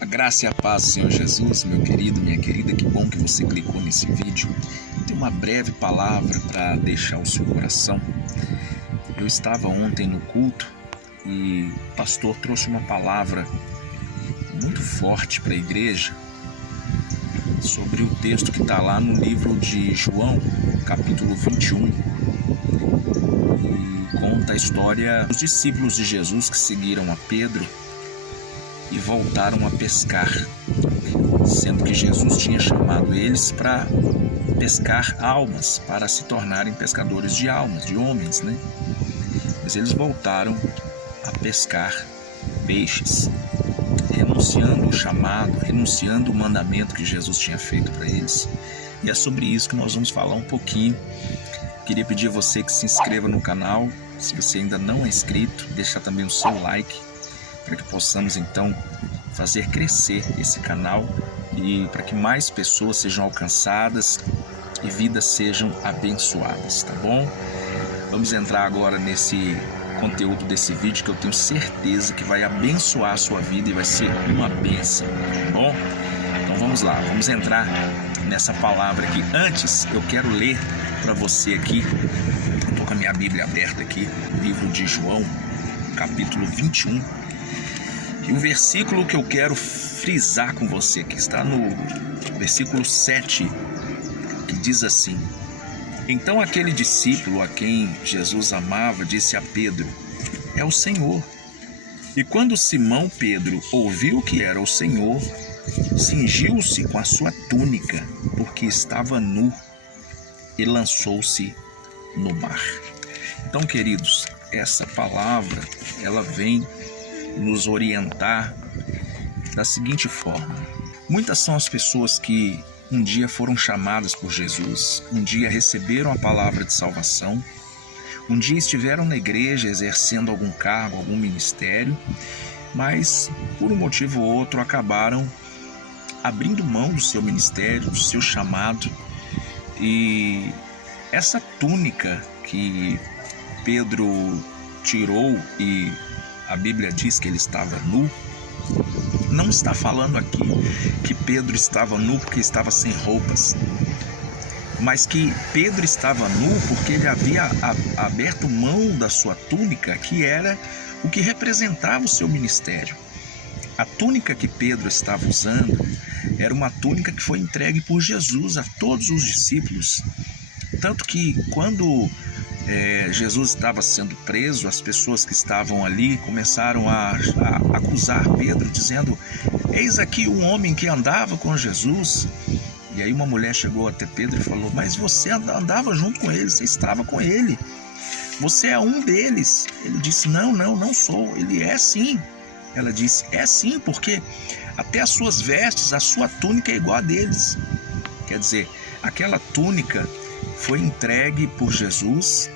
A graça e a paz do Senhor Jesus, meu querido, minha querida, que bom que você clicou nesse vídeo. Tem uma breve palavra para deixar o seu coração. Eu estava ontem no culto e o pastor trouxe uma palavra muito forte para a igreja sobre o texto que está lá no livro de João, capítulo 21. E conta a história dos discípulos de Jesus que seguiram a Pedro e voltaram a pescar, sendo que Jesus tinha chamado eles para pescar almas, para se tornarem pescadores de almas, de homens, né? Mas eles voltaram a pescar peixes, renunciando o chamado, renunciando o mandamento que Jesus tinha feito para eles. E é sobre isso que nós vamos falar um pouquinho. Queria pedir a você que se inscreva no canal, se você ainda não é inscrito, deixar também o seu like, para que possamos então fazer crescer esse canal e para que mais pessoas sejam alcançadas e vidas sejam abençoadas, tá bom? Vamos entrar agora nesse conteúdo desse vídeo que eu tenho certeza que vai abençoar a sua vida e vai ser uma bênção, tá bom? Então vamos lá, vamos entrar nessa palavra aqui. Antes eu quero ler para você aqui, estou com a minha Bíblia aberta aqui, livro de João, capítulo 21. E o versículo que eu quero frisar com você, que está no versículo 7, que diz assim: Então aquele discípulo a quem Jesus amava disse a Pedro: É o Senhor. E quando Simão Pedro ouviu que era o Senhor, cingiu-se com a sua túnica, porque estava nu, e lançou-se no mar. Então, queridos, essa palavra, ela vem nos orientar da seguinte forma: muitas são as pessoas que um dia foram chamadas por Jesus, um dia receberam a palavra de salvação, um dia estiveram na igreja exercendo algum cargo, algum ministério, mas por um motivo ou outro acabaram abrindo mão do seu ministério, do seu chamado. E essa túnica que Pedro tirou, e a Bíblia diz que ele estava nu, não está falando aqui que Pedro estava nu porque estava sem roupas, mas que Pedro estava nu porque ele havia aberto mão da sua túnica, que era o que representava o seu ministério. A túnica que Pedro estava usando era uma túnica que foi entregue por Jesus a todos os discípulos, tanto que quando Jesus estava sendo preso, as pessoas que estavam ali começaram a acusar Pedro, dizendo: Eis aqui um homem que andava com Jesus. E aí uma mulher chegou até Pedro e falou: Mas você andava junto com ele, você estava com ele, você é um deles. Ele disse: Não sou. Ele é sim. Ela disse: É sim, porque até as suas vestes, a sua túnica é igual a deles. Quer dizer, aquela túnica foi entregue por Jesus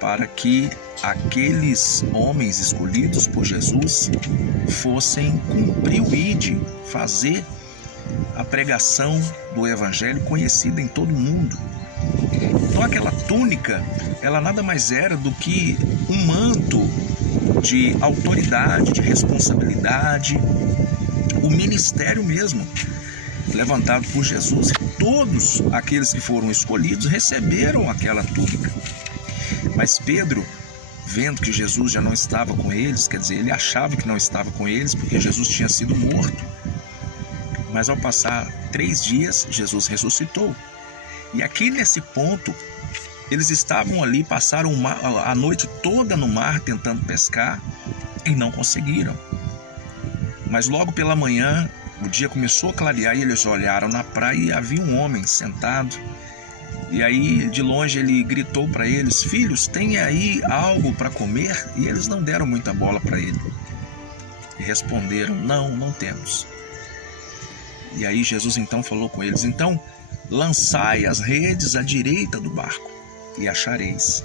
para que aqueles homens escolhidos por Jesus fossem cumprir o ID, fazer a pregação do evangelho conhecida em todo o mundo. Então aquela túnica, ela nada mais era do que um manto de autoridade, de responsabilidade, o ministério mesmo, levantado por Jesus. E todos aqueles que foram escolhidos receberam aquela túnica. Mas Pedro, vendo que Jesus já não estava com eles, quer dizer, ele achava que não estava com eles porque Jesus tinha sido morto. Mas ao passar 3 dias, Jesus ressuscitou. E aqui nesse ponto, eles estavam ali, passaram a noite toda no mar tentando pescar e não conseguiram. Mas logo pela manhã, o dia começou a clarear e eles olharam na praia e havia um homem sentado. E aí, de longe, ele gritou para eles: Filhos, tem aí algo para comer? E eles não deram muita bola para ele. E responderam: Não temos. E aí Jesus então falou com eles: Então, lançai as redes à direita do barco e achareis.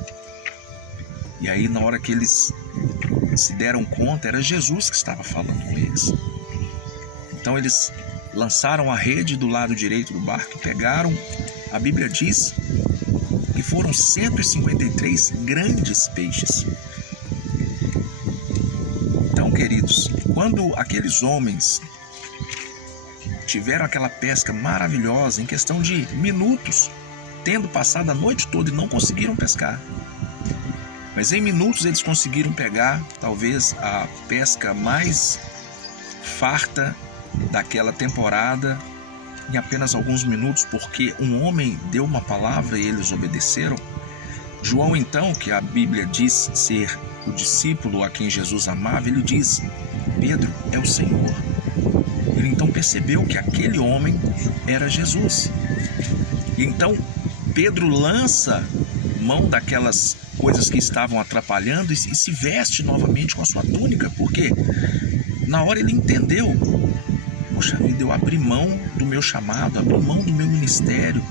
E aí, na hora que eles se deram conta, era Jesus que estava falando com eles. Então eles lançaram a rede do lado direito do barco e pegaram, a Bíblia diz que foram 153 grandes peixes. Então, queridos, quando aqueles homens tiveram aquela pesca maravilhosa em questão de minutos, tendo passado a noite toda e não conseguiram pescar. Mas em minutos eles conseguiram pegar talvez a pesca mais farta daquela temporada em apenas alguns minutos, porque um homem deu uma palavra e eles obedeceram. João, então, que a Bíblia diz ser o discípulo a quem Jesus amava, ele diz: Pedro é o Senhor. Ele então percebeu que aquele homem era Jesus. E então Pedro lança mão daquelas coisas que estavam atrapalhando e se veste novamente com a sua túnica, porque na hora ele entendeu: poxa vida, eu abri mão do meu chamado, abri mão do meu ministério.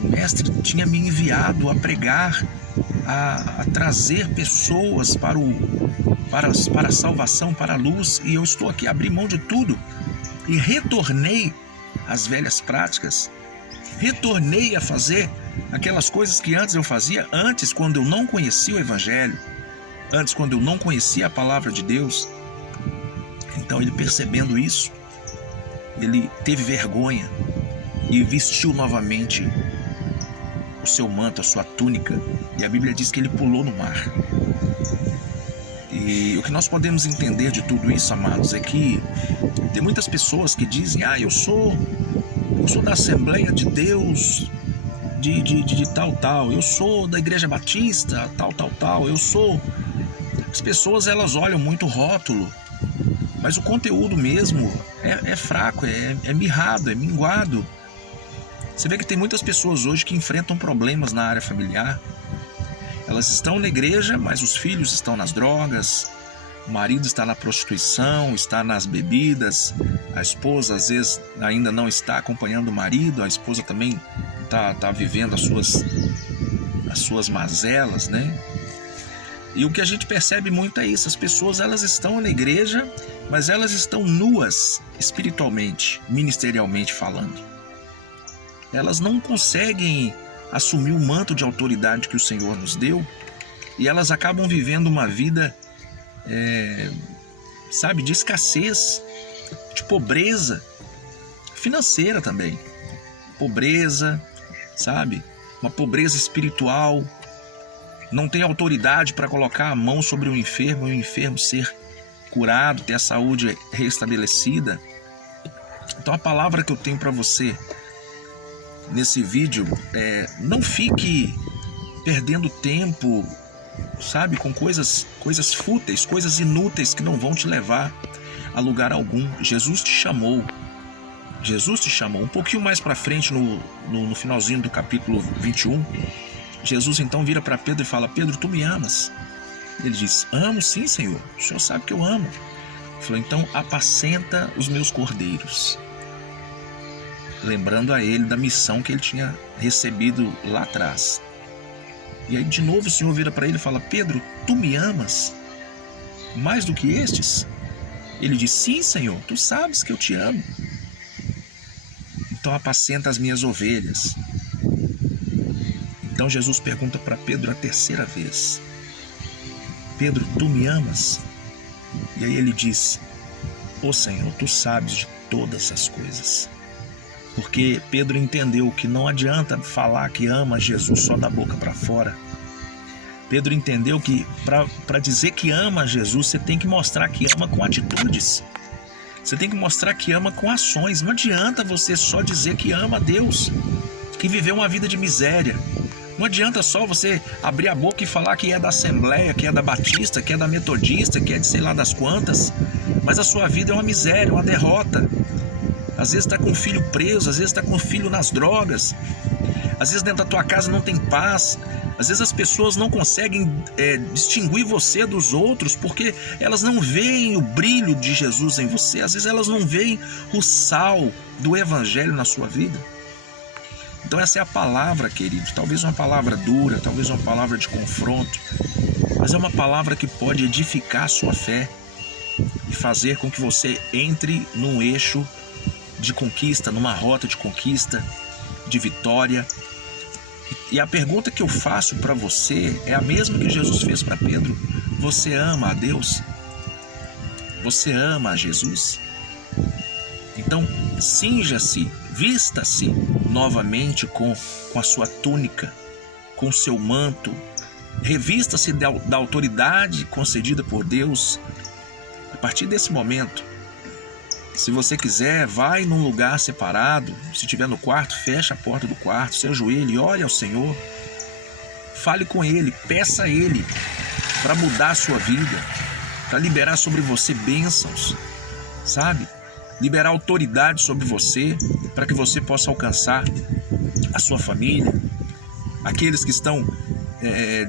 O mestre tinha me enviado a pregar, a trazer pessoas para a salvação, para a luz, e eu estou aqui, abri mão de tudo e retornei às velhas práticas, retornei a fazer aquelas coisas que antes eu fazia, antes, quando eu não conhecia o Evangelho, antes, quando eu não conhecia a palavra de Deus. Então ele, percebendo isso, ele teve vergonha e vestiu novamente o seu manto, a sua túnica, e a Bíblia diz que ele pulou no mar. E o que nós podemos entender de tudo isso, amados, é que tem muitas pessoas que dizem: eu sou da Assembleia de Deus de tal, eu sou da Igreja Batista, tal, eu sou... As pessoas, elas olham muito o rótulo, mas o conteúdo mesmo é fraco, é mirrado, é minguado. Você vê que tem muitas pessoas hoje que enfrentam problemas na área familiar. Elas estão na igreja, mas os filhos estão nas drogas, o marido está na prostituição, está nas bebidas, a esposa às vezes ainda não está acompanhando o marido, a esposa também está vivendo as suas mazelas, né? E o que a gente percebe muito é isso: as pessoas, elas estão na igreja, mas elas estão nuas espiritualmente, ministerialmente falando. Elas não conseguem assumir o manto de autoridade que o Senhor nos deu, e elas acabam vivendo uma vida, de escassez, de pobreza financeira também, pobreza, uma pobreza espiritual. Não tem autoridade para colocar a mão sobre o enfermo e o enfermo ser curado, ter a saúde restabelecida. Então a palavra que eu tenho para você nesse vídeo não fique perdendo tempo, com coisas fúteis, coisas inúteis que não vão te levar a lugar algum. Jesus te chamou. Um pouquinho mais para frente, no finalzinho do capítulo 21, Jesus então vira para Pedro e fala: Pedro, tu me amas? Ele diz: amo sim, Senhor, o Senhor sabe que eu amo. Ele falou: então apacenta os meus cordeiros, lembrando a ele da missão que ele tinha recebido lá atrás. E aí de novo o Senhor vira para ele e fala: Pedro, tu me amas mais do que estes? Ele diz: sim, Senhor, tu sabes que eu te amo. Então apacenta as minhas ovelhas. Então Jesus pergunta para Pedro a terceira vez: Pedro, tu me amas? E aí ele diz: Senhor, tu sabes de todas as coisas. Porque Pedro entendeu que não adianta falar que ama Jesus só da boca para fora. Pedro entendeu que para dizer que ama Jesus, você tem que mostrar que ama com atitudes. Você tem que mostrar que ama com ações. Não adianta você só dizer que ama a Deus, que viveu uma vida de miséria. Não adianta só você abrir a boca e falar que é da Assembleia, que é da Batista, que é da Metodista, que é de sei lá das quantas, mas a sua vida é uma miséria, uma derrota. Às vezes está com o filho preso, às vezes está com o filho nas drogas, às vezes dentro da tua casa não tem paz, às vezes as pessoas não conseguem distinguir você dos outros porque elas não veem o brilho de Jesus em você, às vezes elas não veem o sal do Evangelho na sua vida. Então essa é a palavra, querido, talvez uma palavra dura, talvez uma palavra de confronto, mas é uma palavra que pode edificar a sua fé e fazer com que você entre num eixo de conquista, numa rota de conquista, de vitória. E a pergunta que eu faço para você é a mesma que Jesus fez para Pedro: você ama a Deus? Você ama a Jesus? Então, cinja-se, vista-se novamente com a sua túnica, com o seu manto, revista-se da autoridade concedida por Deus. A partir desse momento, se você quiser, vai num lugar separado. Se estiver no quarto, fecha a porta do quarto, se ajoelhe e ore ao Senhor. Fale com Ele, peça a Ele para mudar a sua vida, para liberar sobre você bênçãos, sabe? Liberar autoridade sobre você, para que você possa alcançar a sua família, aqueles que estão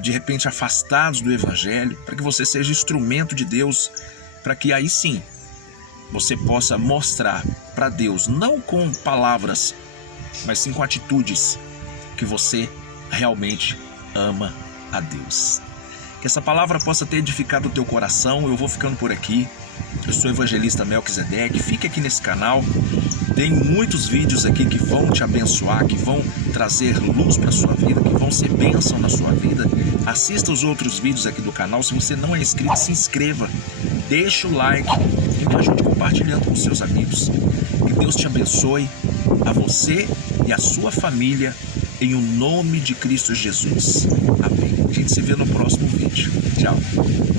de repente afastados do Evangelho, para que você seja instrumento de Deus, para que aí sim você possa mostrar para Deus, não com palavras, mas sim com atitudes, que você realmente ama a Deus. Que essa palavra possa ter edificado o teu coração. Eu vou ficando por aqui. Eu sou o evangelista Melquisedeque. Fique aqui nesse canal. Tem muitos vídeos aqui que vão te abençoar, que vão trazer luz para a sua vida, que vão ser bênção na sua vida. Assista os outros vídeos aqui do canal. Se você não é inscrito, se inscreva. Deixa o like e me ajude compartilhando com seus amigos. Que Deus te abençoe, a você e a sua família, em o nome de Cristo Jesus. Amém. A gente se vê no próximo vídeo. Tchau.